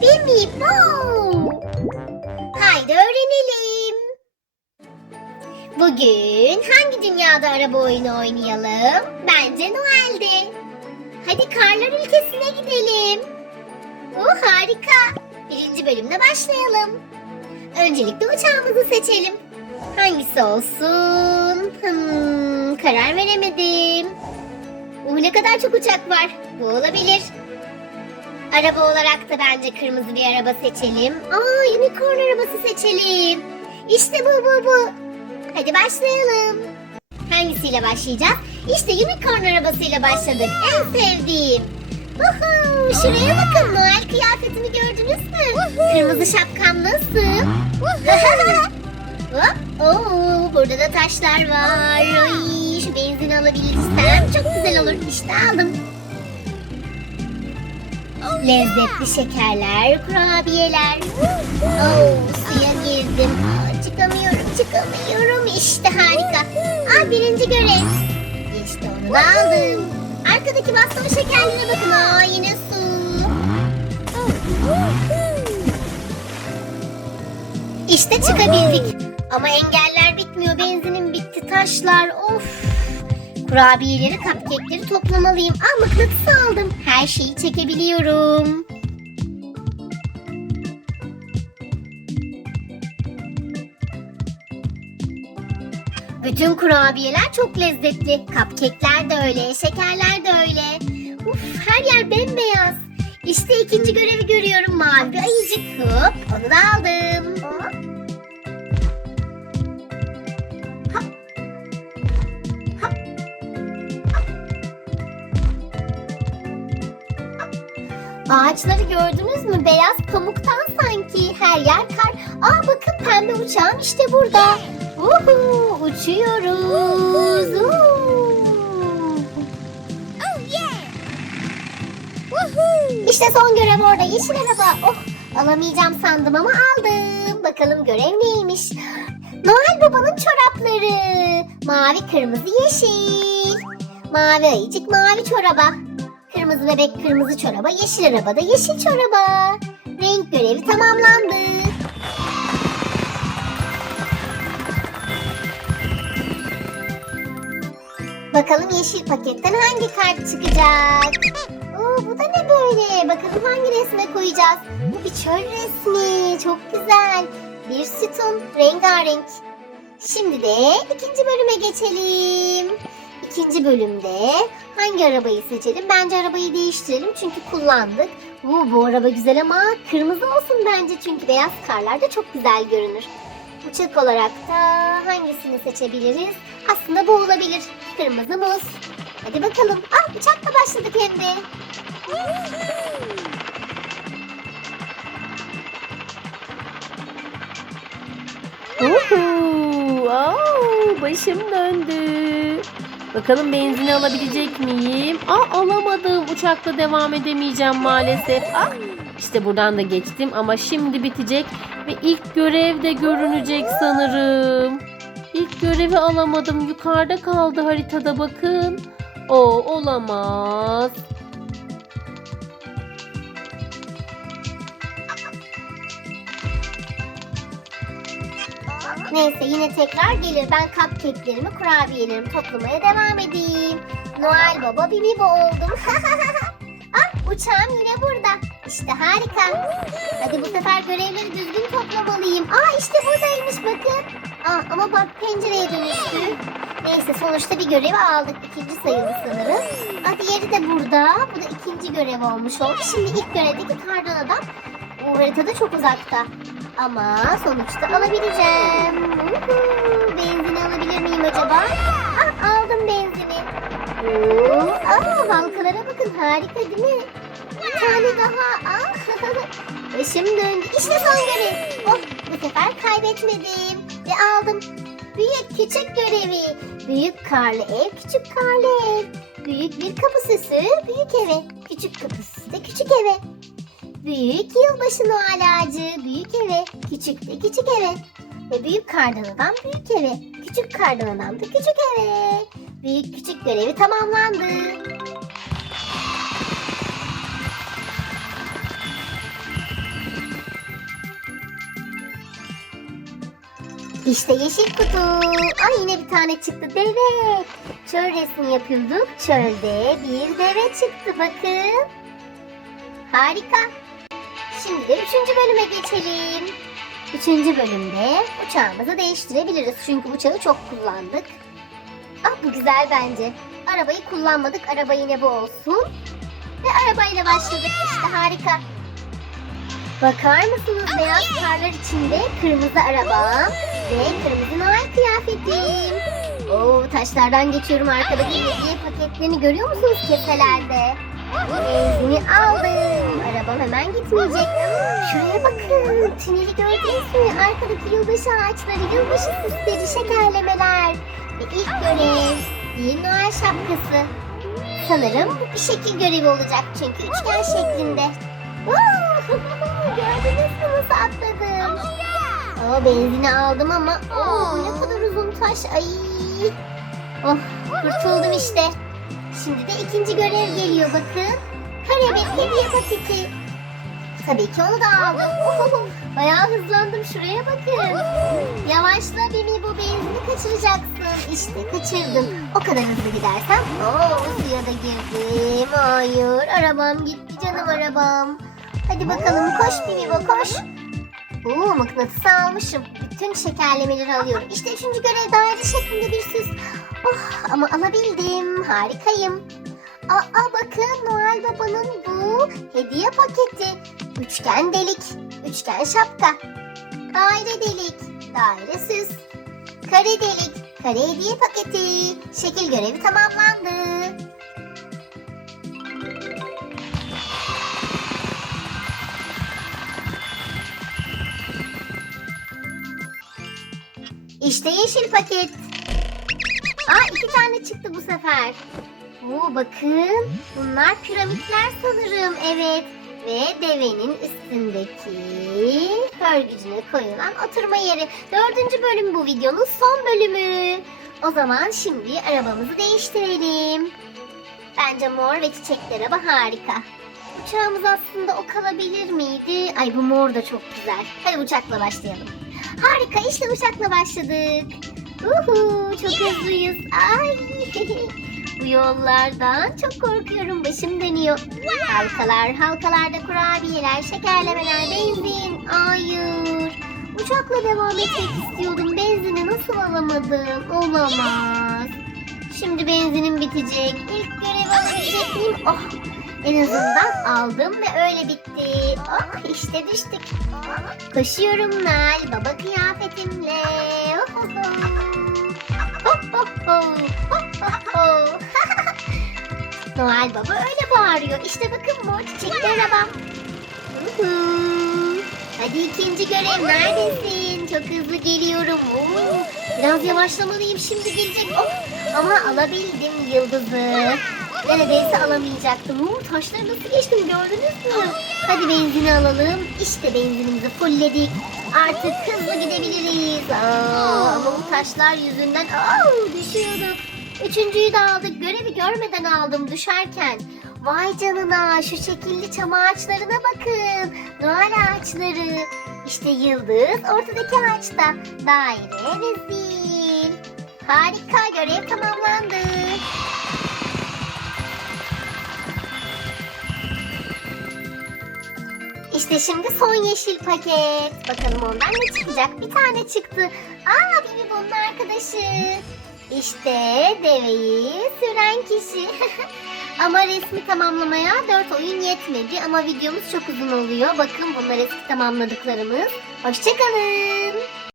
Bimbi bo. Haydi öğrenelim. Bugün hangi dünyada araba oyunu oynayalım? Bence Noel'de. Hadi karlar ülkesine gidelim. Oh harika. Birinci bölümle başlayalım. Öncelikle uçağımızı seçelim. Hangisi olsun? Hmm, karar veremedim. Uh, ne kadar çok uçak var. Bu olabilir. Araba olarak da bence kırmızı bir araba seçelim. Aa, unicorn arabası seçelim. İşte bu bu bu. Hadi başlayalım. Hangisiyle başlayacağız? İşte unicorn arabasıyla başladık. En sevdiğim. Uhu, şuraya bakın Noel kıyafetimi gördünüz mü? Kırmızı şapkam nasıl? Hop, Oo, burada da taşlar var. Ay, şu benzin alabilirsem çok güzel olur. İşte aldım. Lezzetli şekerler, kurabiyeler. Oo, suya girdim. Çıkamıyorum, çıkamıyorum. İşte harika. Aa, birinci görev. İşte onu da aldım. Arkadaki bastonu şekerlere bakın. Aa, yine su. İşte çıkabildik. Ama engeller bitmiyor. Benzinim bitti. Taşlar. Of. Kurabiyeleri, cupcake'leri toplamalıyım. Aa mıknatıs aldım. Her şeyi çekebiliyorum. Bütün kurabiyeler çok lezzetli. Cupcake'ler de öyle, şekerler de öyle. Uf, her yer bembeyaz. İşte ikinci görevi görüyorum. Mavi ayıcık. Hop, onu da aldım. Ağaçları gördünüz mü? Beyaz pamuktan sanki. Her yer kar. Aa bakın pembe uçağım işte burada. Uhu, uçuyoruz. Uhu. İşte son görev orada. Yeşil araba. Oh, alamayacağım sandım ama aldım. Bakalım görev neymiş? Noel babanın çorapları. Mavi, kırmızı, yeşil. Mavi ayıcık, mavi çoraba. Kırmızı bebek kırmızı çoraba, yeşil arabada yeşil çoraba. Renk görevi tamamlandı. Bakalım yeşil paketten hangi kart çıkacak? Oo, bu da ne böyle? Bakalım hangi resme koyacağız? Bu bir çöl resmi. Çok güzel. Bir sütun. Rengarenk. Şimdi de ikinci bölüme geçelim. İkinci bölümde hangi arabayı seçelim? Bence arabayı değiştirelim çünkü kullandık. Oo, bu araba güzel ama kırmızı olsun bence çünkü beyaz karlar da çok güzel görünür. Uçak olarak da hangisini seçebiliriz? Aslında bu olabilir. Kırmızı muz. Hadi bakalım. Ah uçakla başladık hem de. Uhu, au, başım döndü. Bakalım benzini alabilecek miyim? Aa alamadım. Uçakla devam edemeyeceğim maalesef. Ah, işte buradan da geçtim ama şimdi bitecek ve ilk görev de görünecek sanırım. İlk görevi alamadım. Yukarıda kaldı haritada bakın. O olamaz. Neyse yine tekrar gelir. Ben cupcake'lerimi, kurabiyelerimi toplamaya devam edeyim. Noel Baba Bibi oldum. ah uçağım yine burada. İşte harika. Hadi bu sefer görevleri düzgün toplamalıyım. Aa işte buradaymış bakın. Aa, ama bak pencereye dönüştü. Neyse sonuçta bir görevi aldık. İkinci sayılı sanırım. Aa, diğeri de burada. Bu da ikinci görev olmuş oldu. Şimdi ilk görevdeki kardan adam bu haritada çok uzakta. Ama sonuçta alabileceğim. Uhu, Benzini alabilir miyim acaba? Ah, aldım benzini. Aa, halkalara bakın harika değil mi? Bir tane daha. Ah, başım döndü. İşte son görev. Oh, bu sefer kaybetmedim. Ve aldım. Büyük küçük görevi. Büyük karlı ev, küçük karlı ev. Büyük bir kapı süsü, büyük eve. Küçük kapı süsü küçük eve. Büyük yılbaşı Noel ağacı, büyük eve, küçük de küçük eve. Ve büyük kardan adam büyük eve, küçük kardanadan da küçük eve. Büyük küçük görevi tamamlandı. İşte yeşil kutu. Ay yine bir tane çıktı deve. Çöl resmi yapıyorduk. Çölde bir deve çıktı bakın. Harika. Şimdi de üçüncü bölüme geçelim. Üçüncü bölümde uçağımızı değiştirebiliriz. Çünkü uçağı çok kullandık. Ah bu güzel bence. Arabayı kullanmadık. Araba yine bu olsun. Ve arabayla başladık. İşte harika. Bakar mısınız beyaz karlar içinde kırmızı arabam ve kırmızı Noel kıyafetim. Oo taşlardan geçiyorum arkadaki hediye paketlerini görüyor musunuz keselerde? Benzini aldım. Arabam hemen gitmeyecek. Şuraya bakın. Tüneli gördünüz mü? Arkadaki yılbaşı ağaçları, yılbaşı süsleri, şekerlemeler. Ve ilk görev bir Noel şapkası. Sanırım bu bir şekil görevi olacak çünkü üçgen şeklinde. Gördünüz mü nasıl atladım? Aa, benzini aldım ama oo, ne kadar uzun taş. Ay. Oh, kurtuldum işte. Şimdi de ikinci görev geliyor bakın. Kare bir hediye paketi. Tabii ki onu da aldım. Oh, bayağı hızlandım şuraya bakın. Yavaşla Bimi bu benzini kaçıracaksın. İşte kaçırdım. O kadar hızlı gidersem oo, suya da girdim. Hayır arabam gitti canım arabam. Hadi bakalım koş Bimi koş. Oo mıknatısı almışım. Bütün şekerlemeleri alıyorum. İşte üçüncü görev daire şeklinde bir süs. Oh ama alabildim. Harikayım. Aa bakın Noel Baba'nın bu hediye paketi. Üçgen delik, üçgen şapka. Daire delik, daire süs. Kare delik, kare hediye paketi. Şekil görevi tamamlandı. İşte yeşil paket. Aa iki tane çıktı bu sefer. Oo bakın. Bunlar piramitler sanırım. Evet. Ve devenin üstündeki hörgücüne koyulan oturma yeri. Dördüncü bölüm bu videonun son bölümü. O zaman şimdi arabamızı değiştirelim. Bence mor ve çiçekli araba harika. Uçağımız aslında o kalabilir miydi? Ay bu mor da çok güzel. Hadi uçakla başlayalım. Harika işte uçakla başladık. Uhu çok hızlıyız. Ay bu yollardan çok korkuyorum. Başım dönüyor. Halkalar, halkalarda kurabiyeler, şekerlemeler, benzin. Hayır. Uçakla devam etmek istiyordum. Benzini nasıl alamadım? Olamaz. Şimdi benzinim bitecek. İlk görev alabilecek miyim? Oh. En azından aldım ve öyle bitti. Oh işte düştük. Koşuyorum Nal baba kıyafetimle. Oh, oh. Noel Baba öyle bağırıyor. İşte bakın mor. Hı hı. Hadi ikinci görev neredesin? Çok hızlı geliyorum. Biraz yavaşlamalıyım şimdi gelecek. Oh, ama alabildim yıldızı. Neredeyse alamayacaktım. Oo, taşları nasıl geçtim gördünüz mü? Hadi benzini alalım. İşte benzinimizi fullledik. Artık hızlı gidebiliriz. Aa, ama bu taşlar yüzünden aa, düşüyorduk. Üçüncüyü de aldık. Görevi görmeden aldım düşerken. Vay canına şu şekilli çam ağaçlarına bakın. Noel ağaçları. İşte yıldız ortadaki ağaçta. Daire ve zil. Harika görev tamamlandı. İşte şimdi son yeşil paket. Bakalım ondan ne çıkacak? Bir tane çıktı. Aa Bibi bunun arkadaşı. İşte deveyi süren kişi. ama resmi tamamlamaya 4 oyun yetmedi. Ama videomuz çok uzun oluyor. Bakın bunlar eski tamamladıklarımız. Hoşçakalın.